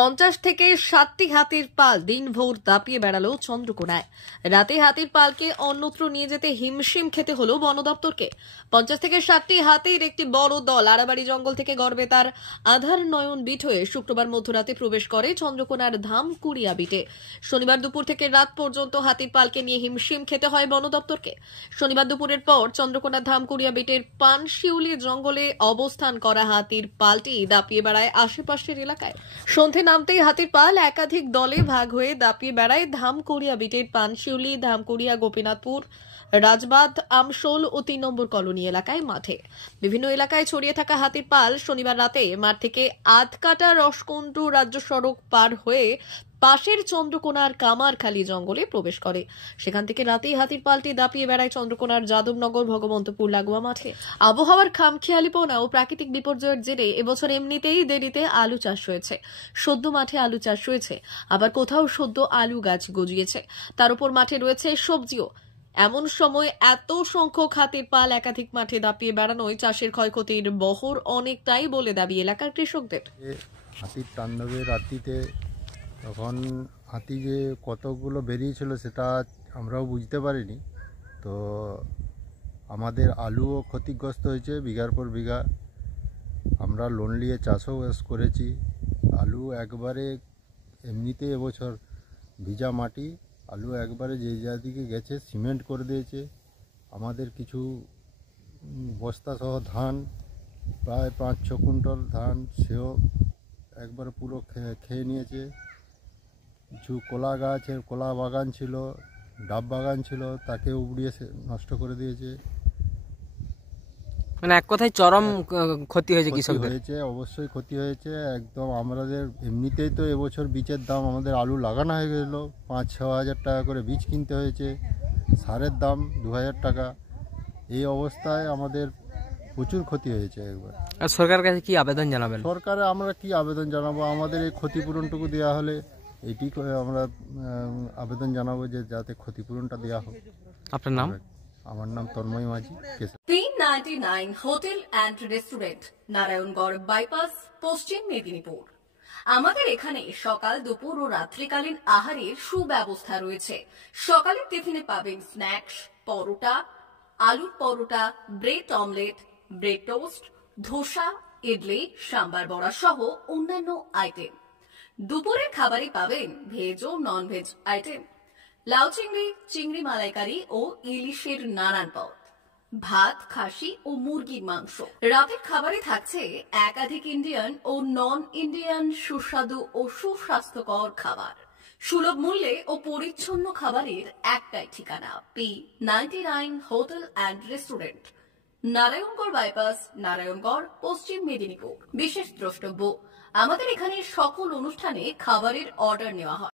50 থেকে 60টি হাতির পাল দিনভর দাপিয়ে বেড়ালো চন্দ্রকোনায়। রাতে হাতির পালকে অন্যত্র নিয়ে যেতে হিমশিম খেতে হলো বন দপ্তরকে। 50 থেকে 60টি হাতির একটি বড় দল আড়াবাড়ি জঙ্গল থেকে গড়বেতার আধার নয়ন বিট হয়ে শুক্রবার মধ্যরাতে প্রবেশ করে চন্দ্রকোনার ধামকুড়িয়া বিটে। শনিবার দুপুর থেকে রাত পর্যন্ত হাতির পালকে নিয়ে হিমশিম খেতে হয় বন দপ্তরকে। শনিবার দুপুরের পর চন্দ্রকোনার ধামকুড়িয়া বিটের পানশিউলি জঙ্গলে অবস্থান করা হাতির পালটি দাপিয়ে বেড়ায় আশেপাশের এলাকায়। সন্ধে নামতেই হাতির পাল একাধিক দলে ভাগ হয়ে দাপিয়ে বেড়ায় ধামকুড়িয়া বিটের পানশিউলি, ধামকুড়িয়া, গোপীনাথপুর, রাজবাঁধ, আমশোল ও 3 নম্বর কলোনি এলাকায় মাঠে। বিভিন্ন এলাকায় ছড়িয়ে থাকা হাতির পাল শনিবার রাতে মাঠ থেকে আধকাটা রসকুন্ডু রাজ্য সড়ক পার হয়ে পাশের চন্দ্রকোনার কামারখালী জঙ্গলে প্রবেশ করে। সেখান থেকে রাতেই হাতির পালটি দাপিয়ে বেড়ায় চন্দ্রকোনার যাদবনগর, ভগবন্তপুর লাগোয়া মাঠে। আবহাওয়ার খামখেয়ালিপনা ও প্রাকৃতিক বিপর্যয়ের জেরে এবছর এমনিতেই দেরিতে আলু চাষ হয়েছে। সদ্য মাঠে আলু চাষ হয়েছে, আবার কোথাও সদ্য আলু গাছ গজিয়েছে, তার উপর মাঠে রয়েছে সবজিও। এমন সময় এত সংখ্যক হাতির পাল একাধিক মাঠে দাপিয়ে বেড়ানোয় চাষের ক্ষয়ক্ষতির বহর অনেকটাই বলে দাবি এলাকার কৃষকদের। হাতির তাণ্ডবের রাত্রিতে তখন হাতি যে কতগুলো বেরিয়েছিল সেটা আমরাও বুঝতে পারিনি। তো আমাদের আলুও ক্ষতিগ্রস্ত হয়েছে বিঘার পর বিঘা। আমরা লোন নিয়ে চাষও করেছি। আলু একবারে এমনিতে এবছর ভিজা মাটি, আলু একবারে যে দিকে গেছে সিমেন্ট করে দিয়েছে। আমাদের কিছু বস্তা সহ ধান, প্রায় 5-6 কুইন্টাল ধান, সেও একবারে পুরো খেয়ে নিয়েছে। কিছু কলা গাছ, কলা বাগান ছিল, ডাব বাগান ছিল, তাকে উবড়িয়ে নষ্ট করে দিয়েছে। মানে এক কথায় চরম ক্ষতি হয়েছে কৃষকদের। হয়েছে, অবশ্যই ক্ষতি হয়েছে একদম। আমাদের এমনিতেই তো এবছর বীজের দাম, আমাদের আলু লাগানো হয়ে গেল, 5-6 হাজার টাকা করে বীজ কিনতে হয়েছে, সারের দাম 2000 টাকা। এই অবস্থায় আমাদের প্রচুর ক্ষতি হয়েছে একবার। আর সরকারের কাছে কি আবেদন জানাবেন? সরকারে আমরা কি আবেদন জানাবো? আমাদের এই ক্ষতিপূরণটুকু দেওয়া হলে এটি আমরা আবেদন জানাবো যে যাতে ক্ষতিপূরণটা দেওয়া হোক। আপনার নাম? আমার নাম তন্ময় মাঝি। 399 hotel and restaurant, Narayangarh bypass, পশ্চিম মেদিনীপুর। আমাদের এখানে সকাল, দুপুর ও রাত্রিকালীন আহারের সুব্যবস্থা রয়েছে। সকালের টিফিনে পাবেন স্ন্যাক্স, পরোটা, আলুর paratha, bread omelette, bread toast, dosa, idli, sambar vada সহ অন্যান্য আইটেম। দুপুরের খাবারে পাবেন ভেজ ও নন ভেজ আইটেম, লাউ চিংড়ি, চিংড়ি মালাইকারি ও ইলিশের নানান পদ, ভাত, খাসি ও মুরগির মাংস। রাতের খাবারে থাকছে একাধিক ইন্ডিয়ান ও নন ইন্ডিয়ান সুস্বাদু ও সুস্বাস্থ্যকর খাবার। সুলভ মূল্যে ও পরিচ্ছন্ন খাবারের একটাই ঠিকানা, P99 hotel and restaurant, Narayangarh bypass, Narayangarh, পশ্চিম মেদিনীপুর। বিশেষ দ্রষ্টব্য, আমাদের এখানে সকল অনুষ্ঠানে খাবারের অর্ডার নেওয়া হয়।